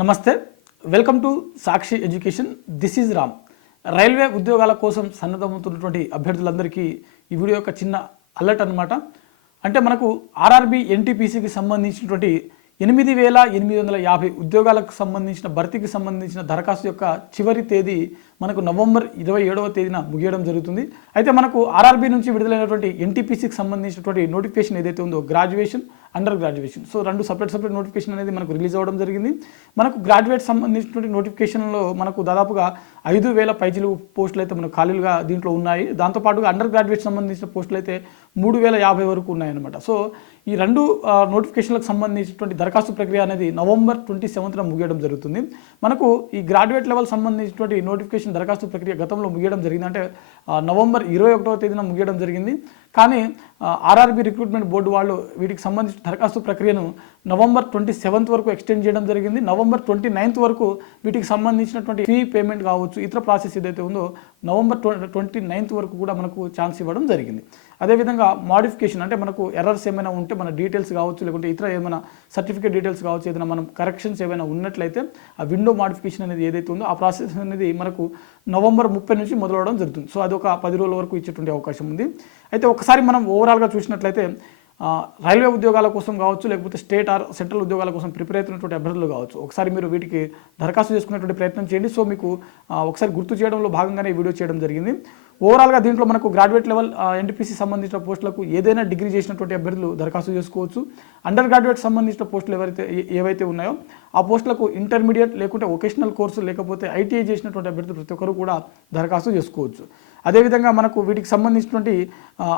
నమస్తే welcome to Sakshi education this is Ram railway ఉద్యోగాల కోసం సన్నద్ధమవుతున్నటువంటి అభ్యర్థులందరికీ ఈ వీడియో యొక్క చిన్న అలర్ట్ అన్నమాట. అంటే మనకు ఆర్ఆర్బీ ఎన్టీపీసీకి సంబంధించినటువంటి 8,850 ఉద్యోగాలకు సంబంధించిన భర్తీకి సంబంధించిన దరఖాస్తు యొక్క చివరి తేదీ మనకు నవంబర్ 27వ తేదీన ముగియడం జరుగుతుంది. అయితే మనకు ఆర్ఆర్బీ నుంచి విడుదలైనటువంటి ఎన్టీపీసీకి సంబంధించినటువంటి నోటిఫికేషన్ ఏదైతే ఉందో గ్రాడ్యుయేషన్, అండర్ గ్రాడ్యుయేషన్, సో రెండు సపరేట్ నోటిఫికేషన్ అనేది మనకు రిలీజ్ అవ్వడం జరిగింది. మనకు గ్రాడ్యుయేట్ సంబంధించినటువంటి నోటిఫికేషన్లో మనకు దాదాపుగా 5,000 పైచిలు పోస్టులు అయితే మనకు ఖాళీలుగా దీంట్లో ఉన్నాయి. దాంతోపాటుగా అండర్ గ్రాడ్యుయేట్ సంబంధించిన పోస్టులు అయితే 3,050 వరకు ఉన్నాయన్నమాట. సో ఈ రెండు నోటిఫికేషన్లకు సంబంధించినటువంటి దరఖాస్తు ప్రక్రియ అనేది నవంబర్ 27న ముగియడం జరుగుతుంది. మనకు ఈ గ్రాడ్యుయేట్ లెవెల్ సంబంధించినటువంటి నోటిఫికేషన్ దరఖాస్తు ప్రక్రియ గతంలో ముగియడం జరిగింది, అంటే నవంబర్ 21వ తేదీన ముగియడం జరిగింది. కానీ ఆర్ఆర్బీ రిక్రూట్మెంట్ బోర్డు వాళ్ళు వీటికి సంబంధించిన దరఖాస్తు ప్రక్రియను నవంబర్ 27th వరకు ఎక్స్టెండ్ చేయడం జరిగింది. నవంబర్ 29th వరకు వీటికి సంబంధించినటువంటి ఫీ పేమెంట్ కావచ్చు, ఇతర ప్రాసెస్ ఏదైతే ఉందో నవంబర్ 29th వరకు కూడా మనకు ఛాన్స్ ఇవ్వడం జరిగింది. అదేవిధంగా మాడిఫికేషన్ అంటే మనకు ఎర్రర్స్ ఏమైనా ఉంటే మన డీటెయిల్స్ కావచ్చు, లేకుంటే ఇతర ఏమైనా సర్టిఫికేట్ డీటెయిల్స్ కావచ్చు, ఏదైనా మనం కరెక్షన్స్ ఏమైనా ఉన్నట్లయితే ఆ విండో మాడిఫికేషన్ అనేది ఏదైతే ఉందో ఆ ప్రాసెస్ అనేది మనకు నవంబర్ 30 నుంచి మొదలవడం జరుగుతుంది. సో అది ఒక 10 రోజుల వరకు ఇచ్చేటువంటి అవకాశం ఉంది. అయితే ఒకసారి మనం ఓవరాల్గా చూసినట్లయితే రైల్వే ఉద్యోగాల కోసం కావచ్చు, లేకపోతే స్టేట్ ఆర్ సెంట్రల్ ఉద్యోగాల కోసం ప్రిపేర్ అవుతున్నటువంటి అభ్యర్థులు కావచ్చు, ఒకసారి మీరు వీటికి దరఖాస్తు చేసుకునేటువంటి ప్రయత్నం చేయండి. సో మీకు ఒకసారి గుర్తు చేయడంలో భాగంగానే ఈ వీడియో చేయడం జరిగింది. ఓవరాల్గా దీంట్లో మనకు గ్రాడ్యుయేట్ లెవెల్ ఎన్టీపీసీ సంబంధించిన పోస్టులకు ఏదైనా డిగ్రీ చేసినటువంటి అభ్యర్థులు దరఖాస్తు చేసుకోవచ్చు. అండర్ గ్రాడ్యుయేట్ సంబంధించిన పోస్టులు ఏవైతే ఉన్నాయో ఆ పోస్టులకు ఇంటర్మీడియట్ లేకుంటే వొకేషనల్ కోర్సు లేకపోతే ఐటీఐ చేసినటువంటి అభ్యర్థులు ప్రతి ఒక్కరు కూడా దరఖాస్తు చేసుకోవచ్చు. అదేవిధంగా మనకు వీటికి సంబంధించినటువంటి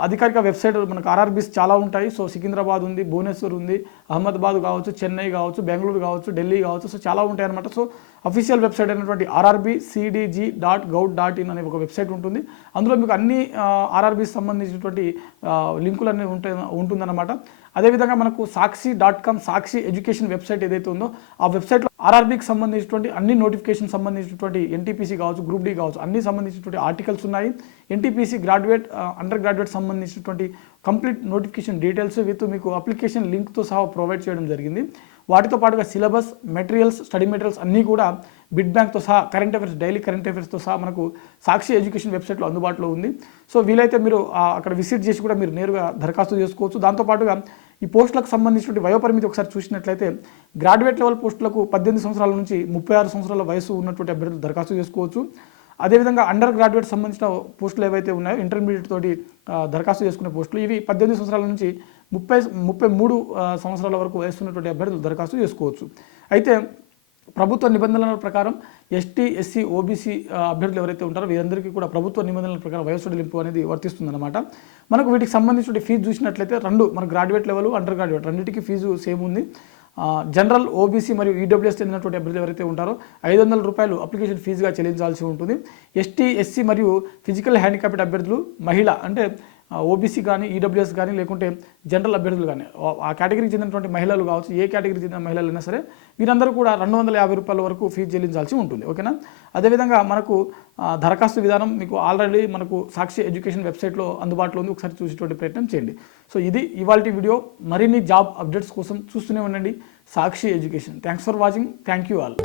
అధికారిక వెబ్సైట్ మనకు ఆర్ఆర్బీస్ చాలా ఉంటాయి. సో సికింద్రాబాద్ ఉంది, భువనేశ్వర్ ఉంది, అహ్మదాబాద్ కావచ్చు, చెన్నై కావచ్చు, బెంగళూరు కావచ్చు, ఢిల్లీ కావచ్చు, సో చాలా ఉంటాయి అనమాట. సో అఫీషియల్ వెబ్సైట్ అయినటువంటి rrbcdg.gov.in అనే ఒక వెబ్సైట్ ఉంటుంది. అందులో మీకు అన్ని ఆర్ఆర్బీకి సంబంధించినటువంటి లింకులు అనేవి ఉంటుందన్నమాట. అదేవిధంగా మనకు సాక్షి.com సాక్షి ఎడ్యుకేషన్ వెబ్సైట్ ఏదైతే ఉందో ఆ వెబ్సైట్లో ఆర్ఆర్బీకి సంబంధించినటువంటి అన్ని నోటిఫికేషన్ సంబంధించినటువంటి ఎన్టీపీసీ కావచ్చు, గ్రూప్ డి కావచ్చు, అన్ని సంబంధించినటువంటి ఆర్టికల్స్ ఉన్నాయి. ఎన్టీపీసీ గ్రాడ్యుయేట్, అండర్ గ్రాడ్యుయేట్ సంబంధించినటువంటి కంప్లీట్ నోటిఫికేషన్ డీటెయిల్స్ విత్ మీకు అప్లికేషన్ లింక్తో సహా ప్రొవైడ్ చేయడం జరిగింది. వాటితో పాటుగా సిలబస్, మెటీరియల్స్, స్టడీ మెటీరియల్స్ అన్నీ కూడా బిడ్ బ్యాంక్తో సహా, కరెంట్ అఫైర్స్, డైలీ కరెంట్ అఫైర్స్తో సహా మనకు సాక్షి ఎడ్యుకేషన్ వెబ్సైట్లో అందుబాటులో ఉంది. సో వీలైతే మీరు అక్కడ విజిట్ చేసి కూడా మీరు నేరుగా దరఖాస్తు చేసుకోవచ్చు. దాంతోపాటుగా ఈ పోస్టులకు సంబంధించినటువంటి వయోపరిమితి ఒకసారి చూసినట్లయితే గ్రాడ్యుయేట్ లెవెల్ పోస్టులకు 18 సంవత్సరాల నుంచి 36 సంవత్సరాల వయసు ఉన్నటువంటి అభ్యర్థులు దరఖాస్తు చేసుకోవచ్చు. అదేవిధంగా అండర్ గ్రాడ్యుయేట్ సంబంధించిన పోస్టులు ఏవైతే ఉన్నాయో ఇంటర్మీడియట్ తోటి దరఖాస్తు చేసుకునే పోస్టులు ఇవి 18 సంవత్సరాల నుంచి 33 సంవత్సరాల వరకు వయసు ఉన్నటువంటి అభ్యర్థులు దరఖాస్తు చేసుకోవచ్చు. అయితే ప్రభుత్వ నిబంధనల ప్రకారం ఎస్టీ, ఎస్సీ, ఓబీసీ అభ్యర్థులు ఎవరైతే ఉంటారో వీరందరికీ కూడా ప్రభుత్వ నిబంధనల ప్రకారం వయసు సడలింపు అనేది వర్తిస్తుందన్నమాట. మనకు వీటికి సంబంధించిన ఫీజు చూసినట్లయితే మన గ్రాడ్యుయేట్ లెవెల్, అండర్ గ్రాడ్యుయేట్ రెండింటికి ఫీజు సేమ్ ఉంది. జనరల్, ఓబీసీ మరియు ఈడబ్ల్యూఎస్ చెందినటువంటి అభ్యర్థులు ఎవరైతే ఉంటారో 500 రూపాయలు అప్లికేషన్ ఫీజుగా చెల్లించాల్సి ఉంటుంది. ఎస్టీ, ఎస్సీ మరియు ఫిజికల్ హ్యాండిక్యాప్డ్ అభ్యర్థులు, మహిళ అంటే ఓబీసీ కానీ, ఈడబ్ల్యూఎస్ కానీ, లేకుంటే జనరల్ అభ్యర్థులు కానీ, ఆ కేటగిరీకి చెందినటువంటి మహిళలు కావచ్చు, ఏ కేటగిరీకి చెందిన మహిళలైనా సరే వీరందరూ కూడా 250 రూపాయల వరకు ఫీజు చెల్లించాల్సి ఉంటుంది. ఓకేనా. అదేవిధంగా మనకు దరఖాస్తు విధానం మీకు ఆల్రెడీ మనకు సాక్షి ఎడ్యుకేషన్ వెబ్సైట్లో అందుబాటులో ఉంది, ఒకసారి చూసేటువంటి ప్రయత్నం చేయండి. సో ఇది ఇవాల్టి వీడియో. మరిన్ని జాబ్ అప్డేట్స్ కోసం చూస్తూనే ఉండండి Sakshi education. Thanks for watching. Thank you all.